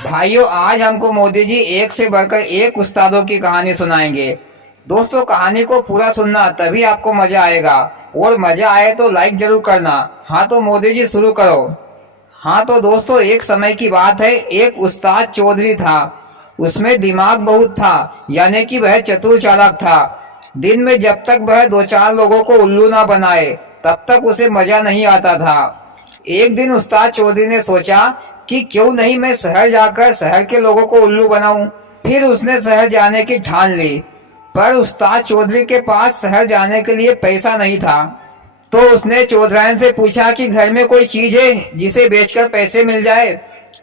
भाइयों, आज हमको मोदी जी एक से बढ़कर एक उस्तादों की कहानी सुनाएंगे। दोस्तों, कहानी को पूरा सुनना, तभी आपको मजा आएगा। और मजा आए तो लाइक जरूर करना। हाँ तो मोदी जी शुरू करो। हाँ तो दोस्तों, एक समय की बात है। एक उस्ताद चौधरी था। उसमें दिमाग बहुत था, यानी कि वह चतुर चालाक था। दिन में जब तक वह दो चार लोगों को उल्लू ना बनाए, तब तक उसे मजा नहीं आता था। एक दिन उस्ताद चौधरी ने सोचा कि क्यों नहीं मैं शहर जाकर शहर के लोगों को उल्लू बनाऊं। फिर उसने शहर जाने की ठान ली। पर उस्ताद चौधरी के पास शहर जाने के लिए पैसा नहीं था। तो उसने चौधरायन से पूछा कि घर में कोई चीज है जिसे बेचकर पैसे मिल जाए।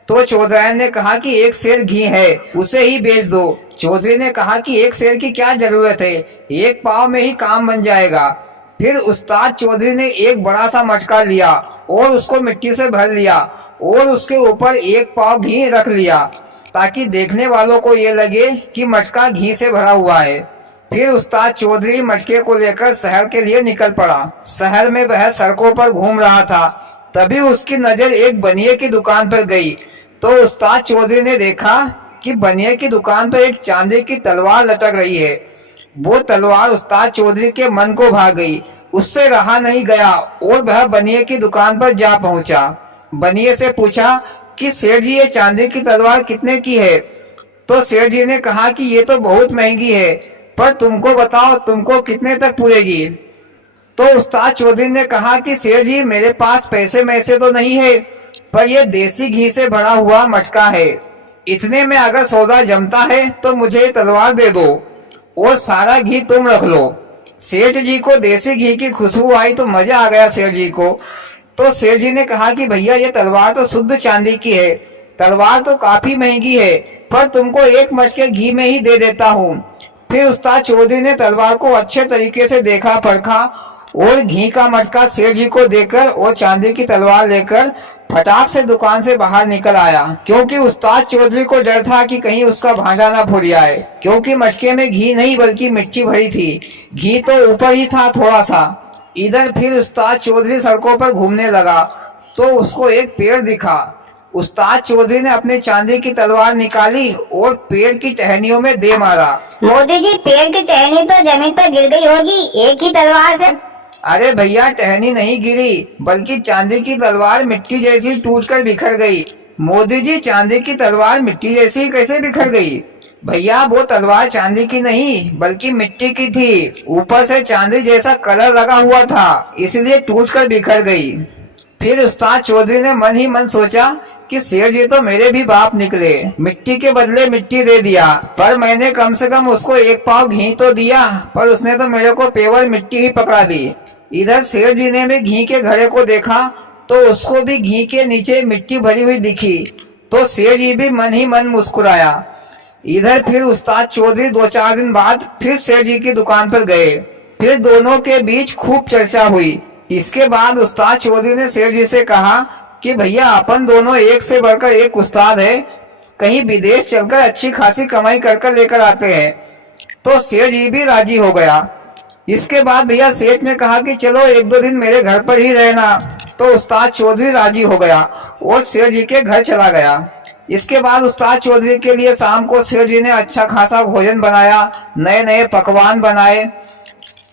तो चौधरायन ने कहा कि एक सेर घी है, उसे ही बेच दो। चौधरी ने कहा कि एक सेर की क्या जरूरत है, एक पाव में ही काम बन जाएगा। फिर उस्ताद चौधरी ने एक बड़ा सा मटका लिया और उसको मिट्टी से भर लिया और उसके ऊपर एक पाव घी रख लिया, ताकि देखने वालों को ये लगे कि मटका घी से भरा हुआ है। फिर उस्ताद चौधरी मटके को लेकर शहर के लिए निकल पड़ा। शहर में वह सड़कों पर घूम रहा था। तभी उसकी नजर एक बनिए की दुकान पर गई। तो उस्ताद चौधरी ने देखा कि बनिए की दुकान पर एक चांदी की तलवार लटक रही है। वो तलवार उस्ताद चौधरी के मन को भा गई। उससे रहा नहीं गया और वह बनिए की दुकान पर जा पहुंचा। बनिए से पूछा कि सेठ जी, ये चांदी की तलवार कितने की है? तो सेठ जी ने कहा कि ये तो बहुत महंगी है, पर तुमको बताओ, तुमको कितने तक पुरेगी? तो उस्ताद चौधरी ने कहा कि सेठ जी, मेरे पास पैसे मैसे तो नहीं है, पर यह देसी घी से भरा हुआ मटका है। इतने में अगर सौदा जमता है तो मुझे ये तलवार दे दो और सारा घी तुम रख लो। सेठ जी को देसी घी की खुशबू आई तो मजा आ गया सेठ जी को। तो सेठ जी ने कहा कि भैया, ये तलवार तो शुद्ध चांदी की है, तलवार तो काफी महंगी है, पर तुमको एक मटके घी में ही दे देता हूँ। फिर उस्ताद चौधरी ने तलवार को अच्छे तरीके से देखा परखा और घी का मटका सेठ जी को देकर और चांदी की तलवार लेकर फटाक से दुकान से बाहर निकल आया, क्योंकि उस्ताद चौधरी को डर था कि कहीं उसका भांडा ना फूट जाए, क्योंकि मटके में घी नहीं बल्कि मिट्टी भरी थी। घी तो ऊपर ही था थोड़ा सा। इधर फिर उस्ताद चौधरी सड़कों पर घूमने लगा तो उसको एक पेड़ दिखा। उस्ताद चौधरी ने अपनी चांदी की तलवार निकाली और पेड़ की टहनियों में दे मारा। मोदी जी, पेड़ की टहनी तो जमीन पर गिर गई होगी एक ही तलवार से। अरे भैया, टहनी नहीं गिरी, बल्कि चांदी की तलवार मिट्टी जैसी टूटकर बिखर गई। मोदी जी, चांदी की तलवार मिट्टी जैसी कैसे बिखर गई? भैया, वो तलवार चांदी की नहीं बल्कि मिट्टी की थी। ऊपर से चांदी जैसा कलर लगा हुआ था, इसलिए टूटकर बिखर गई। फिर उस्ताद चौधरी ने मन ही मन सोचा कि सेठ जी तो मेरे भी बाप निकले, मिट्टी के बदले मिट्टी दे दिया, पर मैंने कम से कम उसको एक पाव घी तो दिया, पर उसने तो मेरे को पेवर मिट्टी ही पकड़ा दी। इधर सेठ जी ने भी घी के घड़े को देखा तो उसको भी घी के नीचे मिट्टी भरी हुई दिखी। तो सेठ जी भी मन ही मन मुस्कुराया। इधर फिर उस्ताद चौधरी दो चार दिन बाद फिर सेठ जी की दुकान पर गए। फिर दोनों के बीच खूब चर्चा हुई। इसके बाद उस्ताद चौधरी ने सेठ जी से कहा कि भैया, अपन दोनों एक से बढ़कर एक उस्ताद है, कहीं विदेश चलकर अच्छी खासी कमाई कर लेकर आते हैं। तो सेठ जी भी राजी हो गया। इसके बाद भैया सेठ ने कहा कि चलो एक दो दिन मेरे घर पर ही रहना। तो उस्ताद चौधरी राजी हो गया और सेठ जी के घर चला गया। इसके बाद उस्ताद चौधरी के लिए शाम को सेठ जी ने अच्छा खासा भोजन बनाया, नए नए पकवान बनाए।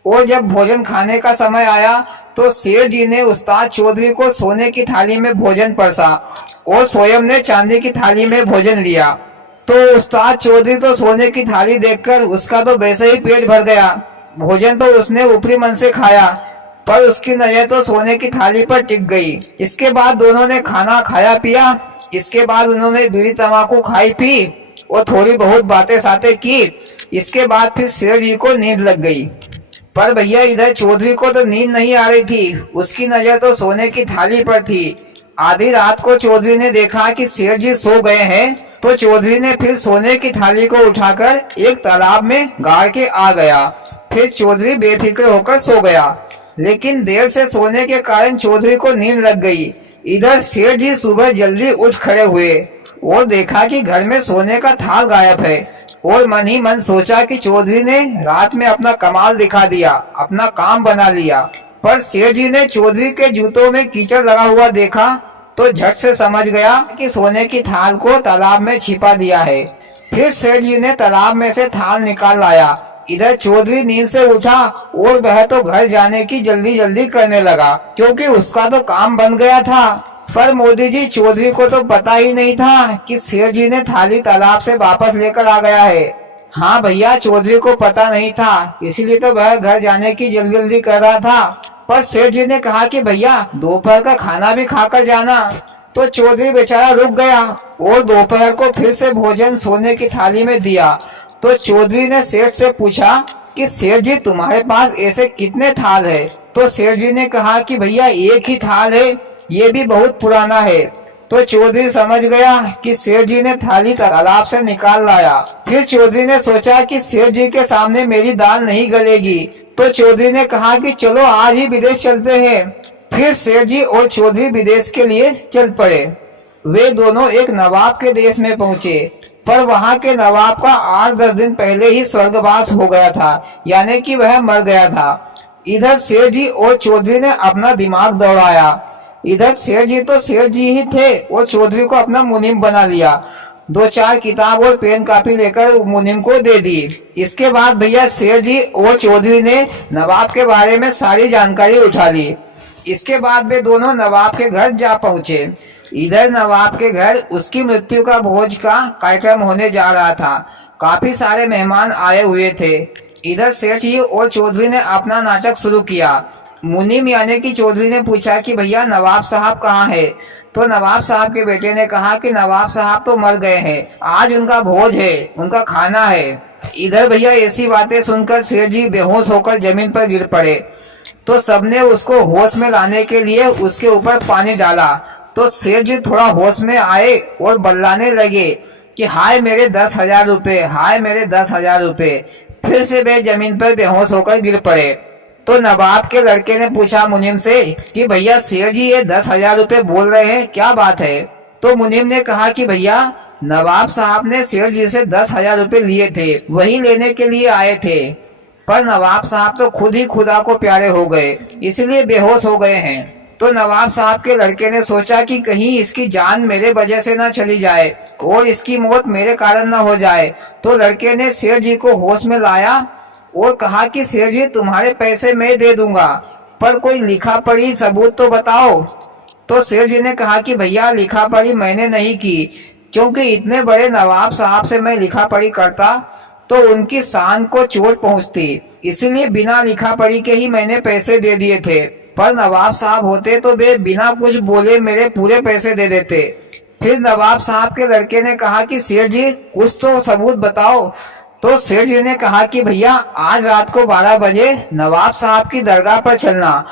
और जब भोजन खाने का समय आया तो सेठ जी ने उस्ताद चौधरी को सोने की थाली में भोजन परसा और स्वयं ने चांदी की थाली में भोजन लिया। तो उस्ताद चौधरी तो सोने की थाली देखकर उसका तो वैसे ही पेट भर गया। भोजन तो उसने ऊपरी मन से खाया, पर उसकी नजर तो सोने की थाली पर टिक गई। इसके बाद दोनों ने खाना खाया पिया। इसके बाद उन्होंने बीड़ी तंबाकू खाई पी और थोड़ी बहुत बातें सातें की। इसके बाद फिर सेठ जी को नींद लग गई। पर भैया, इधर चौधरी को तो नींद नहीं आ रही थी, उसकी नजर तो सोने की थाली पर थी। आधी रात को चौधरी ने देखा कि सेठ जी सो गए हैं, तो चौधरी ने फिर सोने की थाली को उठाकर एक तालाब में गाड़ के आ गया। फिर चौधरी बेफिक्र होकर सो गया, लेकिन देर से सोने के कारण चौधरी को नींद लग गई। इधर सेठ जी सुबह जल्दी उठ खड़े हुए और देखा कि घर में सोने का थाल गायब है, और मन ही मन सोचा कि चौधरी ने रात में अपना कमाल दिखा दिया, अपना काम बना लिया। पर सेठ जी ने चौधरी के जूतों में कीचड़ लगा हुआ देखा तो झट से समझ गया कि सोने की थाल को तालाब में छिपा दिया है। फिर सेठ जी ने तालाब में से थाल निकाल लाया। इधर चौधरी नींद से उठा और वह तो घर जाने की जल्दी जल्दी करने लगा, क्योंकि उसका तो काम बन गया था। पर मोदी जी, चौधरी को तो पता ही नहीं था कि सेठ जी ने थाली तालाब से वापस लेकर आ गया है। हाँ भैया, चौधरी को पता नहीं था, इसीलिए तो वह घर जाने की जल्दी जल्दी कर रहा था। पर सेठ जी ने कहा कि भैया दोपहर का खाना भी खाकर जाना। तो चौधरी बेचारा रुक गया और दोपहर को फिर से भोजन सोने की थाली में दिया। तो चौधरी ने सेठ से पूछा कि सेठ जी, तुम्हारे पास ऐसे कितने थाल है? तो सेठ जी ने कहा कि भैया एक ही थाल है, ये भी बहुत पुराना है। तो चौधरी समझ गया कि सेठ जी ने थाली तालाब से निकाल लाया। फिर चौधरी ने सोचा कि सेठ जी के सामने मेरी दाल नहीं गलेगी। तो चौधरी ने कहा कि चलो आज ही विदेश चलते हैं। फिर सेठ जी और चौधरी विदेश के लिए चल पड़े। वे दोनों एक नवाब के देश में पहुंचे, पर वहां के नवाब का 8-10 दिन पहले ही स्वर्गवास हो गया था, यानी कि वह मर गया था। इधर सेठ जी और चौधरी ने अपना दिमाग दौड़ाया। इधर सेठ जी तो सेठ जी ही थे और चौधरी को अपना मुनीम बना लिया। 2-4 किताब और पेन कापी लेकर मुनीम को दे दी। इसके बाद भैया सेठ जी और चौधरी ने नवाब के बारे में सारी जानकारी उठा ली। इसके बाद वे दोनों नवाब के घर जा पहुंचे। इधर नवाब के घर उसकी मृत्यु का भोज का कार्यक्रम होने जा रहा था। काफी सारे मेहमान आए हुए थे। इधर सेठ जी और चौधरी ने अपना नाटक शुरू किया। मुनीम यानी कि चौधरी ने पूछा कि भैया नवाब साहब कहाँ है? तो नवाब साहब के बेटे ने कहा कि नवाब साहब तो मर गए हैं, आज उनका भोज है, उनका खाना है। इधर भैया ऐसी बातें सुनकर सेठ जी बेहोश होकर जमीन पर गिर पड़े। तो सबने उसको होश में लाने के लिए उसके ऊपर पानी डाला। तो सेठ जी थोड़ा होश में आए और बल्लाने लगे कि हाय मेरे 10,000 रुपए, हाय मेरे 10,000 रुपए। फिर से वे जमीन पर बेहोश होकर गिर पड़े। तो नवाब के लड़के ने पूछा मुनीम से कि भैया सेठ जी ये 10,000 रुपए बोल रहे हैं, क्या बात है? तो मुनीम ने कहा कि भैया नवाब साहब ने सेठ जी से 10,000 रुपए लिए थे, वही लेने के लिए आए थे। पर नवाब साहब तो खुद ही खुदा को प्यारे हो गए, इसलिए बेहोश हो गए हैं। तो नवाब साहब के लड़के ने सोचा कि कहीं इसकी जान मेरे वजह से न चली जाए और इसकी मौत मेरे कारण न हो जाए। तो लड़के ने सेठ जी को होश में लाया और कहा कि सेठ जी तुम्हारे पैसे मैं दे दूंगा, पर कोई लिखा पढ़ी सबूत तो बताओ। तो सेठ जी ने कहा कि भैया लिखा पढ़ी मैंने नहीं की, क्योंकि इतने बड़े नवाब साहब से मैं लिखा पढ़ी करता तो उनकी शान को चोट पहुंचती, इसलिए बिना लिखा पढ़ी के ही मैंने पैसे दे दिए थे। पर नवाब साहब होते तो वे बिना कुछ बोले मेरे पूरे पैसे दे देते। फिर नवाब साहब के लड़के ने कहा कि सेठ जी कुछ तो सबूत बताओ। तो सेठ जी ने कहा कि भैया आज रात को 12 बजे नवाब साहब की दरगाह पर चलना,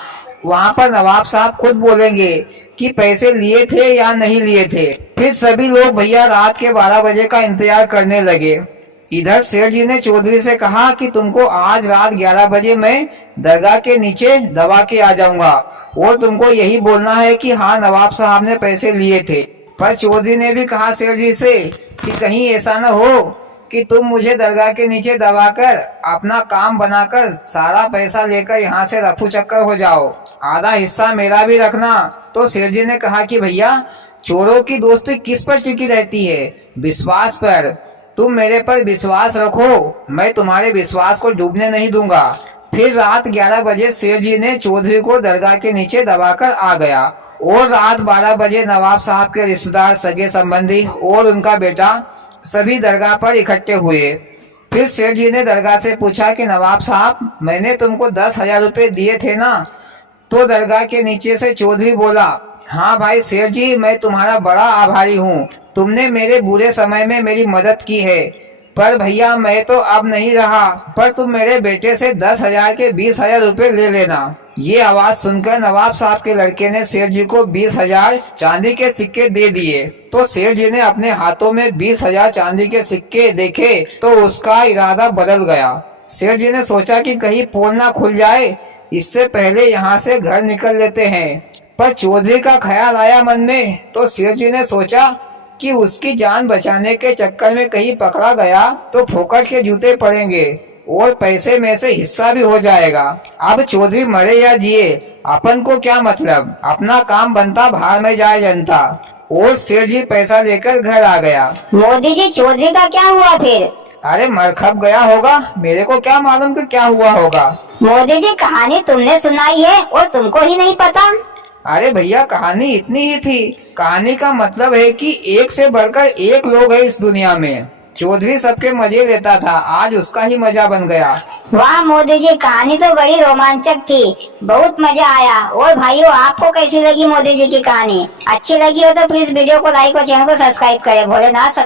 वहाँ पर नवाब साहब खुद बोलेंगे कि पैसे लिए थे या नहीं लिए थे। फिर सभी लोग भैया रात के 12 बजे का इंतजार करने लगे। इधर सेठ जी ने चौधरी से कहा कि तुमको आज रात 11 बजे मैं दरगाह के नीचे दबा के आ जाऊंगा और तुमको यही बोलना है कि हाँ नवाब साहब ने पैसे लिए थे। पर चौधरी ने भी कहा सेठ जी से कि कहीं ऐसा न हो कि तुम मुझे दरगाह के नीचे दबाकर अपना काम बनाकर सारा पैसा लेकर यहाँ से रफू चक्कर हो जाओ, आधा हिस्सा मेरा भी रखना। तो सेठ जी ने कहा कि भैया चोरों की दोस्ती किस पर टिकी रहती है? विश्वास पर। तुम मेरे पर विश्वास रखो, मैं तुम्हारे विश्वास को डूबने नहीं दूंगा। फिर रात 11 बजे सेठ जी ने चौधरी को दरगाह के नीचे दबाकर आ गया और रात 12 बजे नवाब साहब के रिश्तेदार, सगे संबंधी और उनका बेटा सभी दरगाह पर इकट्ठे हुए। फिर सेठ जी ने दरगाह से पूछा कि नवाब साहब मैंने तुमको 10,000 रुपए दिए थे ना? तो दरगाह के नीचे से चौधरी बोला, हाँ भाई सेठ जी मैं तुम्हारा बड़ा आभारी हूँ, तुमने मेरे बुरे समय में मेरी मदद की है। पर भैया मैं तो अब नहीं रहा, पर तुम मेरे बेटे से 10,000 के 20,000 रुपए ले लेना। ये आवाज सुनकर नवाब साहब के लड़के ने सेठ जी को 20,000 चांदी के सिक्के दे दिए। तो सेठ जी ने अपने हाथों में 20,000 चांदी के सिक्के देखे तो उसका इरादा बदल गया। सेठ जी ने सोचा कि कहीं पोल ना खुल जाए, इससे पहले यहाँ से घर निकल लेते हैं। पर चौधरी का ख्याल आया मन में, तो सेठ जी ने सोचा कि उसकी जान बचाने के चक्कर में कहीं पकड़ा गया तो फोकट के जूते पड़ेंगे और पैसे में से हिस्सा भी हो जाएगा। अब चौधरी मरे या जिए अपन को क्या मतलब, अपना काम बनता, बाहर में जाए जनता। और सेठ जी पैसा लेकर घर आ गया। मोदी जी चौधरी का क्या हुआ फिर? अरे मरखप गया होगा, मेरे को क्या मालूम कि क्या हुआ होगा। मोदी जी कहानी तुमने सुनाई है और तुमको ही नहीं पता? अरे भैया कहानी इतनी ही थी। कहानी का मतलब है कि एक से बढ़कर एक लोग है इस दुनिया में। चौधरी सबके मजे लेता था, आज उसका ही मजा बन गया। वाह मोदी जी, कहानी तो बड़ी रोमांचक थी, बहुत मजा आया। और भाइयों, आपको कैसी लगी मोदी जी की कहानी? अच्छी लगी हो तो प्लीज वीडियो को लाइक और चैनल को सब्सक्राइब करें। भोलेनाथ